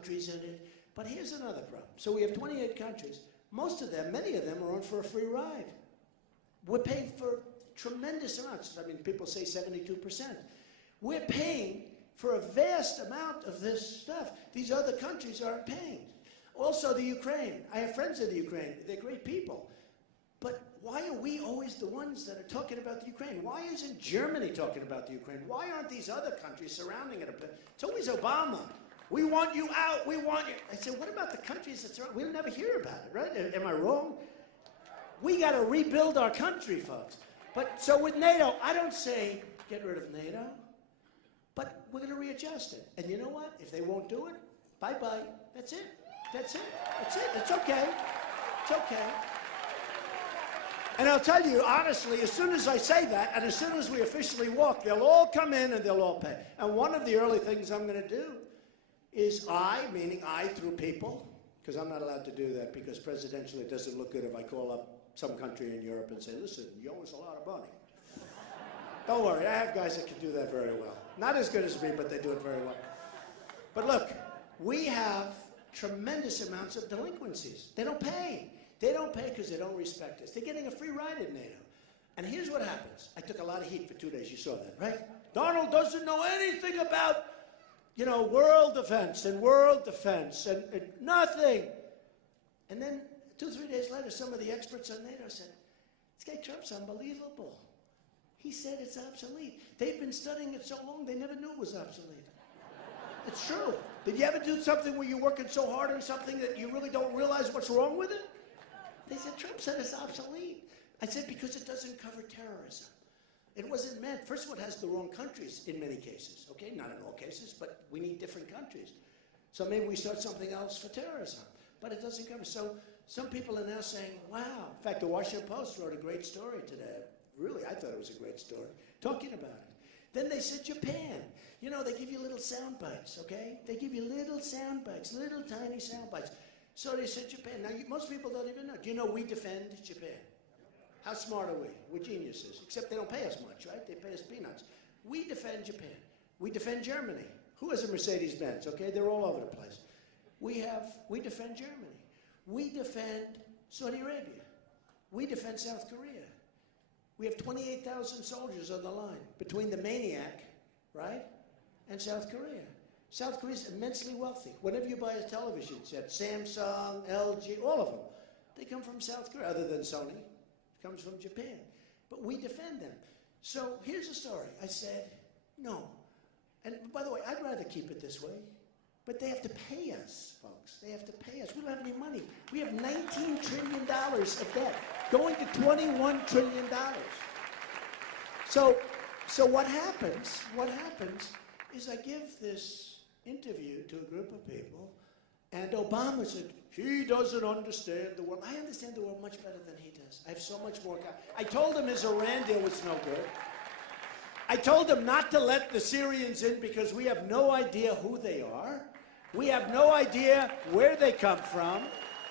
countries in it. But here's another problem. So we have 28 countries. Most of them, many of them, are on for a free ride. We're paying for tremendous amounts. I mean, people say 72%. We're paying for a vast amount of this stuff. These other countries aren't paying. Also, the Ukraine. I have friends in the Ukraine. They're great people. But why are we always the ones that are talking about the Ukraine? Why isn't Germany talking about the Ukraine? Why aren't these other countries surrounding it? It's always Obama. We want you out. We want you. I said, what about the countries that surround? We'll never hear about it, right? Am I wrong? We got to rebuild our country, folks. But so with NATO, I don't say get rid of NATO, but we're going to readjust it. And you know what? If they won't do it, bye-bye. That's it. That's it. That's it. It's okay. It's okay. And I'll tell you, honestly, as soon as I say that, and as soon as we officially walk, they'll all come in and they'll all pay. And one of the early things I'm going to do is meaning I through people, because I'm not allowed to do that, because presidentially it doesn't look good if I call up some country in Europe and say, listen, you owe us a lot of money. Don't worry, I have guys that can do that very well. Not as good as me, but they do it very well. But look, we have tremendous amounts of delinquencies. They don't pay. They don't pay because they don't respect us. They're getting a free ride in NATO. And here's what happens. I took a lot of heat for 2 days. You saw that, right? Donald doesn't know anything about, you know, world defense and nothing. And then 2 or 3 days later, some of the experts on NATO said, this guy Trump's unbelievable. He said it's obsolete. They've been studying it so long, they never knew it was obsolete. It's true. Did you ever do something where you're working so hard on something that you really don't realize what's wrong with it? They said, Trump said it's obsolete. I said, because it doesn't cover terrorism. It wasn't meant. First of all, it has the wrong countries in many cases. Okay, not in all cases, but we need different countries. So maybe we start something else for terrorism. But it doesn't cover. So some people are now saying, wow. In fact, the Washington Post wrote a great story today. Really, I thought it was a great story, talking about it. Then they said Japan. You know, they give you little sound bites, okay? They give you little sound bites, little tiny sound bites. So they said Japan. Now, most people don't even know. Do you know we defend Japan? How smart are we? We're geniuses. Except they don't pay us much, right? They pay us peanuts. We defend Japan. We defend Germany. Who has a Mercedes-Benz, okay? They're all over the place. We defend Germany. We defend Saudi Arabia. We defend South Korea. We have 28,000 soldiers on the line between the maniac, right, and South Korea. South Korea is immensely wealthy. Whenever you buy a television set, Samsung, LG, all of them, they come from South Korea, other than Sony. It comes from Japan. But we defend them. So here's the story. I said, no. And by the way, I'd rather keep it this way. But they have to pay us, folks. They have to pay us. We don't have any money. We have $19 trillion of debt, going to $21 trillion. So what happens is I give this interview to a group of people, and Obama said, he doesn't understand the world. I understand the world much better than he does. I have so much more. I told him his Iran deal was no good. I told him not to let the Syrians in because we have no idea who they are. We have no idea where they come from.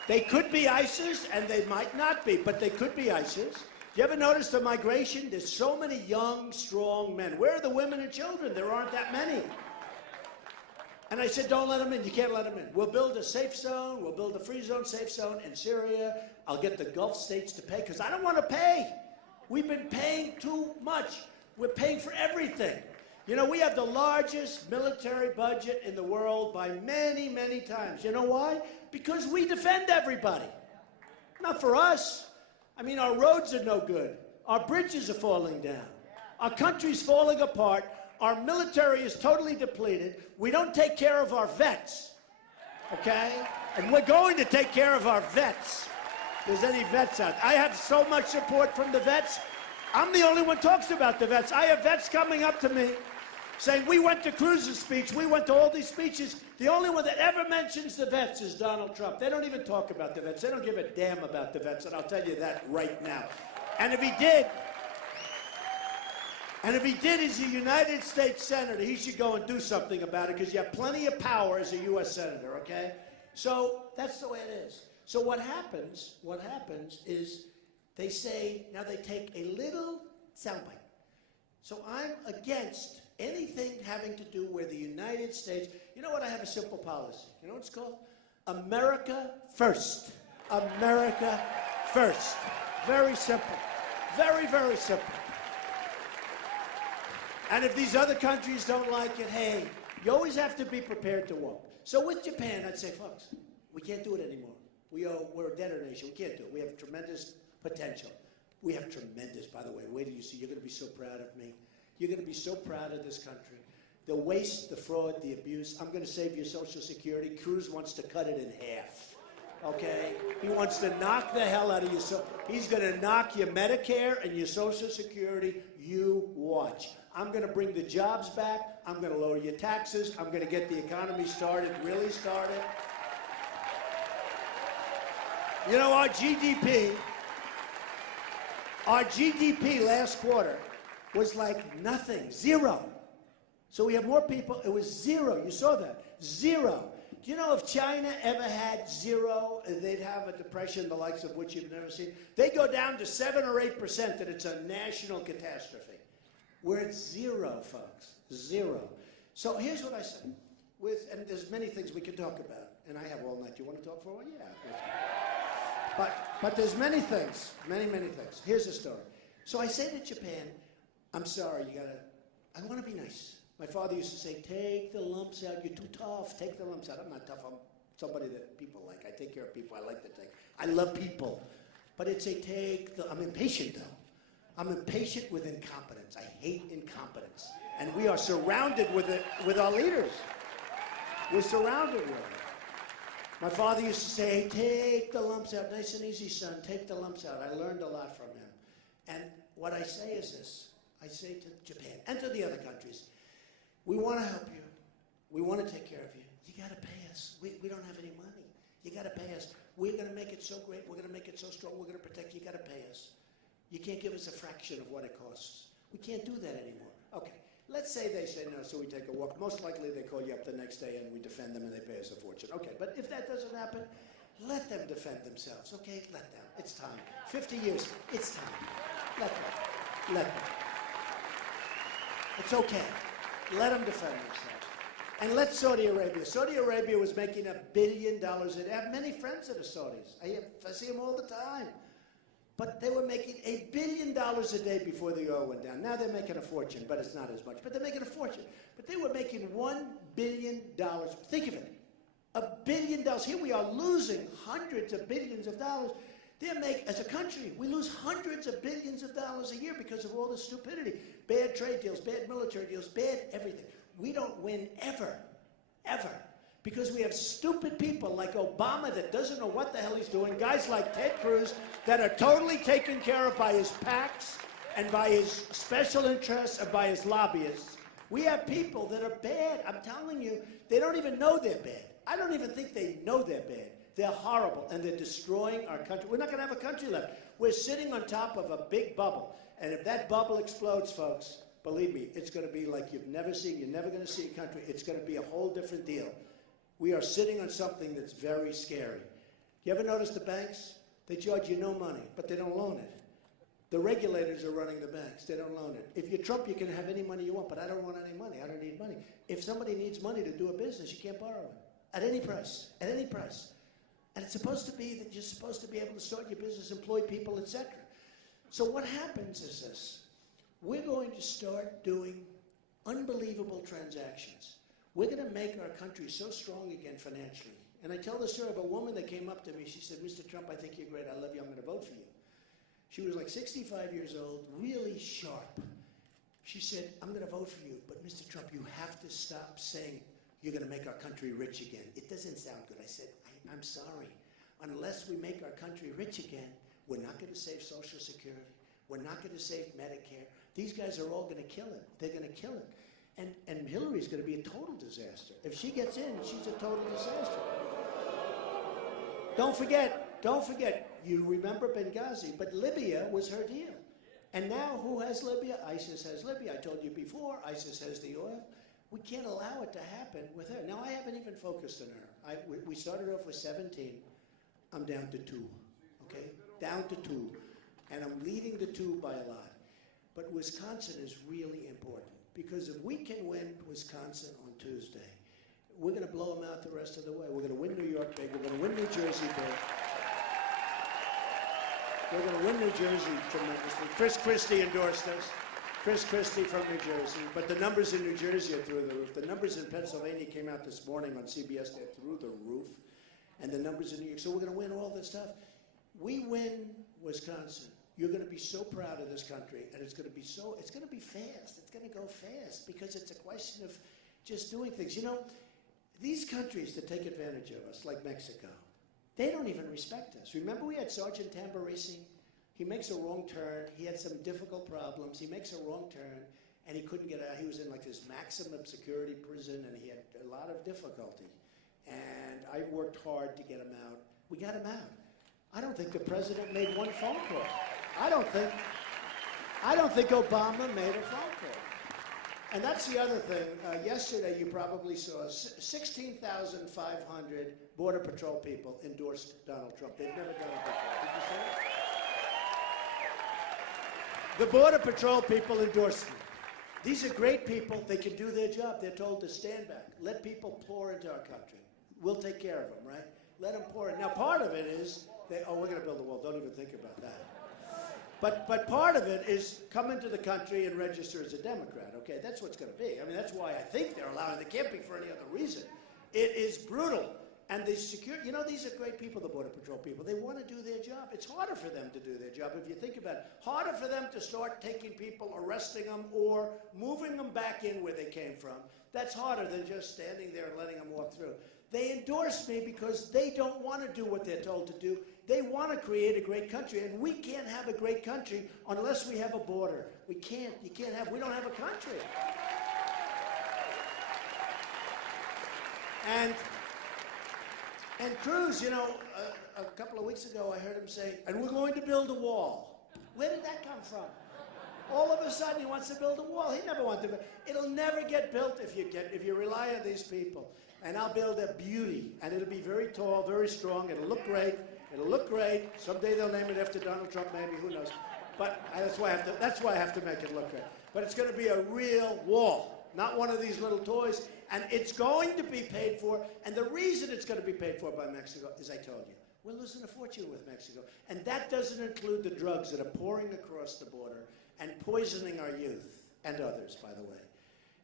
They could be ISIS, and they might not be, but they could be ISIS. You ever notice the migration? There's so many young, strong men. Where are the women and children? There aren't that many. And I said, don't let them in. You can't let them in. We'll build a safe zone. We'll build a free zone, safe zone in Syria. I'll get the Gulf states to pay, because I don't want to pay. We've been paying too much. We're paying for everything. You know, we have the largest military budget in the world by many, many times. You know why? Because we defend everybody. Not for us. I mean, our roads are no good. Our bridges are falling down. Our country's falling apart. Our military is totally depleted. We don't take care of our vets, okay? And we're going to take care of our vets. If there's any vets out there. I have so much support from the vets. I'm the only one who talks about the vets. I have vets coming up to me saying, we went to Cruz's speech, we went to all these speeches. The only one that ever mentions the vets is Donald Trump. They don't even talk about the vets. They don't give a damn about the vets, and I'll tell you that right now. And if he did, he's a United States Senator. He should go and do something about it, because you have plenty of power as a U.S. Senator, okay? So that's the way it is. So what happens is they say, now they take a little soundbite. So I'm against anything having to do where the United States, You know what? I have a simple policy. You know what it's called? America first. America first. Very simple. Very, very simple. And if these other countries don't like it, hey, you always have to be prepared to whoop. So with Japan, I'd say, folks, we can't do it anymore. We're a debtor nation. We can't do it. We have tremendous potential. We have tremendous, by the way. Wait till you see. You're going to be so proud of me. You're going to be so proud of this country. The waste, the fraud, the abuse. I'm going to save your Social Security. Cruz wants to cut it in half. Okay? He wants to knock the hell out of your he's going to knock your Medicare and your Social Security. You watch. I'm going to bring the jobs back. I'm going to lower your taxes. I'm going to get the economy started, really started. You know, our GDP last quarter was like nothing, zero. So we have more people. It was zero. You saw that. Zero. Do you know if China ever had zero, they'd have a depression the likes of which you've never seen? They go down to 7 or 8%, and it's a national catastrophe. We're at zero, folks. Zero. So here's what I say. And there's many things we can talk about. And I have all night. You want to talk for a while? Yeah. But there's many things. Many, many things. Here's the story. So I say to Japan, I'm sorry, I want to be nice. My father used to say, take the lumps out. You're too tough. Take the lumps out. I'm not tough. I'm somebody that people like. I take care of people. I like to take. I love people. But it's I'm impatient, though. I'm impatient with incompetence. I hate incompetence. And we are surrounded with it, with our leaders. We're surrounded with it. My father used to say, take the lumps out. Nice and easy, son. Take the lumps out. I learned a lot from him. And what I say is this. I say to Japan and to the other countries, we want to help you. We want to take care of you. You got to pay us. We don't have any money. You got to pay us. We're going to make it so great. We're going to make it so strong. We're going to protect you. You got to pay us. You can't give us a fraction of what it costs. We can't do that anymore. Okay. Let's say they say no, so we take a walk. Most likely they call you up the next day and we defend them and they pay us a fortune. Okay, but if that doesn't happen, let them defend themselves. Okay, let them. It's time. 50 years. It's time. Let them. Let them. It's okay. Let them defend themselves. And let Saudi Arabia. Saudi Arabia was making $1 billion a day. I have many friends that are Saudis. I see them all the time. But they were making $1 billion a day before the oil went down. Now they're making a fortune, but it's not as much. But they're making a fortune. But they were making $1 billion. Think of it. $1 billion. Here we are losing hundreds of billions of dollars. As a country, we lose hundreds of billions of dollars a year because of all the stupidity. Bad trade deals, bad military deals, bad everything. We don't win ever, ever. Because we have stupid people like Obama that doesn't know what the hell he's doing, guys like Ted Cruz that are totally taken care of by his PACs and by his special interests and by his lobbyists. We have people that are bad. I'm telling you, they don't even know they're bad. I don't even think they know they're bad. They're horrible, and they're destroying our country. We're not going to have a country left. We're sitting on top of a big bubble, and if that bubble explodes, folks, believe me, it's going to be like you've never seen. You're never going to see a country. It's going to be a whole different deal. We are sitting on something that's very scary. You ever notice the banks? They charge you no money, but they don't loan it. The regulators are running the banks. They don't loan it. If you're Trump, you can have any money you want, but I don't want any money. I don't need money. If somebody needs money to do a business, you can't borrow it. At any price. At any price. And it's supposed to be that you're supposed to be able to start your business, employ people, etc. So what happens is this. We're going to start doing unbelievable transactions. We're going to make our country so strong again financially. And I tell the story of a woman that came up to me. She said, Mr. Trump, I think you're great. I love you. I'm going to vote for you. She was like 65 years old, really sharp. She said, I'm going to vote for you, but Mr. Trump, you have to stop saying you're going to make our country rich again. It doesn't sound good. I said, I'm sorry. Unless we make our country rich again, we're not going to save Social Security. We're not going to save Medicare. These guys are all going to kill it. They're going to kill it. And Hillary's going to be a total disaster. If she gets in, she's a total disaster. Don't forget, you remember Benghazi, but Libya was her deal. And now who has Libya? ISIS has Libya. I told you before, ISIS has the oil. We can't allow it to happen with her. Now, I haven't even focused on her. We started off with 17. I'm down to 2, okay? Down to 2. And I'm leading the 2 by a lot. But Wisconsin is really important. Because if we can win Wisconsin on Tuesday, we're going to blow them out the rest of the way. We're going to win New York big. We're going to win New Jersey big. We're going to win New Jersey tremendously. Chris Christie endorsed us. Chris Christie from New Jersey. But the numbers in New Jersey are through the roof. The numbers in Pennsylvania came out this morning on CBS. They're through the roof. And the numbers in New York. So we're going to win all this stuff. We win Wisconsin. You're going to be so proud of this country, and it's going to be fast. It's going to go fast because it's a question of just doing things. You know, these countries that take advantage of us, like Mexico, they don't even respect us. Remember we had Sergeant Tamburisi? He makes a wrong turn. He had some difficult problems. He makes a wrong turn, and he couldn't get out. He was in like this maximum security prison, and he had a lot of difficulty. And I worked hard to get him out. We got him out. I don't think the president made one phone call. I don't think Obama made a phone call. And that's the other thing. Yesterday, you probably saw 16,500 Border Patrol people endorsed Donald Trump. They've never done it before. Did you see it? The Border Patrol people endorsed me. These are great people. They can do their job. They're told to stand back. Let people pour into our country. We'll take care of them, right? Let them pour in. Now, part of it is, we're going to build a wall. Don't even think about that. But part of it is come into the country and register as a Democrat, okay? That's what's going to be. I mean, that's why I think they're allowing. They can't be for any other reason. It is brutal. And the security, you know, these are great people, the Border Patrol people. They want to do their job. It's harder for them to do their job if you think about it. Harder for them to start taking people, arresting them, or moving them back in where they came from. That's harder than just standing there and letting them walk through. They endorse me because they don't want to do what they're told to do. They want to create a great country, and we can't have a great country unless we have a border. We can't. We don't have a country. And Cruz, you know, a couple of weeks ago, I heard him say, and we're going to build a wall. Where did that come from? All of a sudden, he wants to build a wall. He never wanted to build. It'll never get built if you rely on these people. And I'll build a beauty, and it'll be very tall, very strong. It'll look great. It'll look great. Someday they'll name it after Donald Trump, maybe. Who knows? But that's why I have to make it look great. But it's going to be a real wall, not one of these little toys. And it's going to be paid for. And the reason it's going to be paid for by Mexico, as I told you, we're losing a fortune with Mexico. And that doesn't include the drugs that are pouring across the border and poisoning our youth and others, by the way.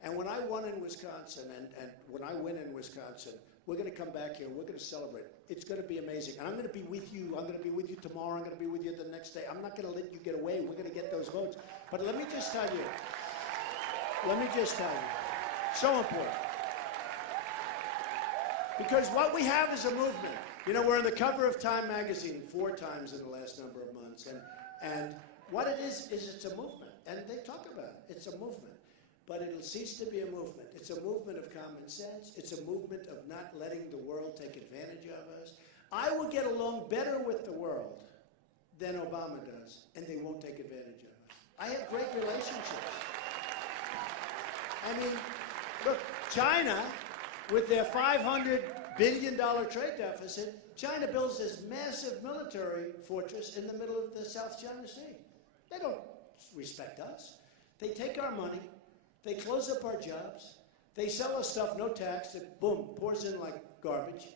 And when I won in Wisconsin, and when I win in Wisconsin, we're going to come back here. We're going to celebrate. It's going to be amazing. And I'm going to be with you. I'm going to be with you tomorrow. I'm going to be with you the next day. I'm not going to let you get away. We're going to get those votes. But let me just tell you. So important. Because what we have is a movement. You know, we're on the cover of Time magazine 4 times in the last number of months. And what it is it's a movement. And they talk about it. It's a movement. But it'll cease to be a movement. It's a movement of common sense. It's a movement of not letting the world take advantage of us. I will get along better with the world than Obama does, and they won't take advantage of us. I have great relationships. I mean, look, China, with their $500 billion trade deficit, China builds this massive military fortress in the middle of the South China Sea. They don't respect us. They take our money. They close up our jobs. They sell us stuff, no tax, that, boom, pours in like garbage.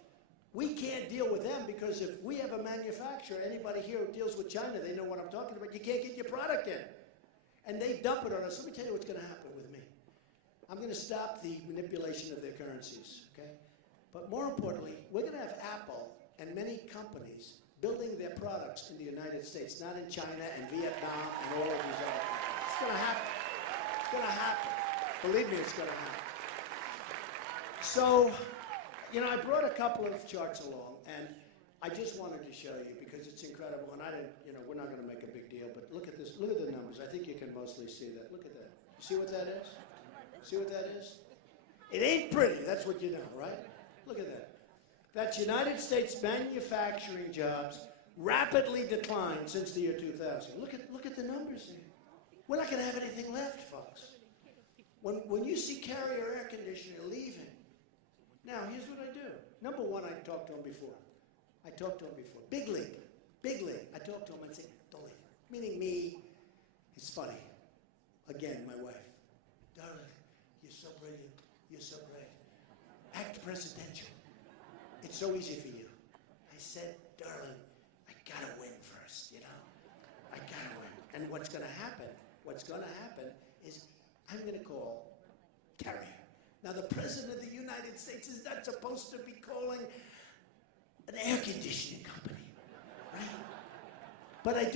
We can't deal with them because if we have a manufacturer, anybody here who deals with China, they know what I'm talking about. You can't get your product in. And they dump it on us. Let me tell you what's going to happen with me. I'm going to stop the manipulation of their currencies, okay? But more importantly, we're going to have Apple and many companies building their products in the United States, not in China and Vietnam and all of these other countries. It's going to happen. It's going to happen. Believe me, it's going to happen. So, you know, I brought a couple of charts along, and I just wanted to show you because it's incredible. And I didn't, you know, we're not going to make a big deal, but look at this. Look at the numbers. I think you can mostly see that. Look at that. You see what that is? See what that is? It ain't pretty. That's what you know, right? Look at that. That's United States manufacturing jobs rapidly declined since the year 2000. Look at the numbers here. We're not going to have anything left, folks. When you see Carrier air conditioner leaving, now here's what I do. Number one, I talked to him before. Big league. I talked to him and said, don't leave. Meaning me. It's funny. Again, my wife. Darling, you're so brilliant. You're so great. act presidential. It's so easy for you. I said, darling, I gotta win first, you know? I gotta win. And what's gonna happen is I'm gonna call Carrier. Now, the President of the United States is not supposed to be calling an air conditioning company, right? But I do.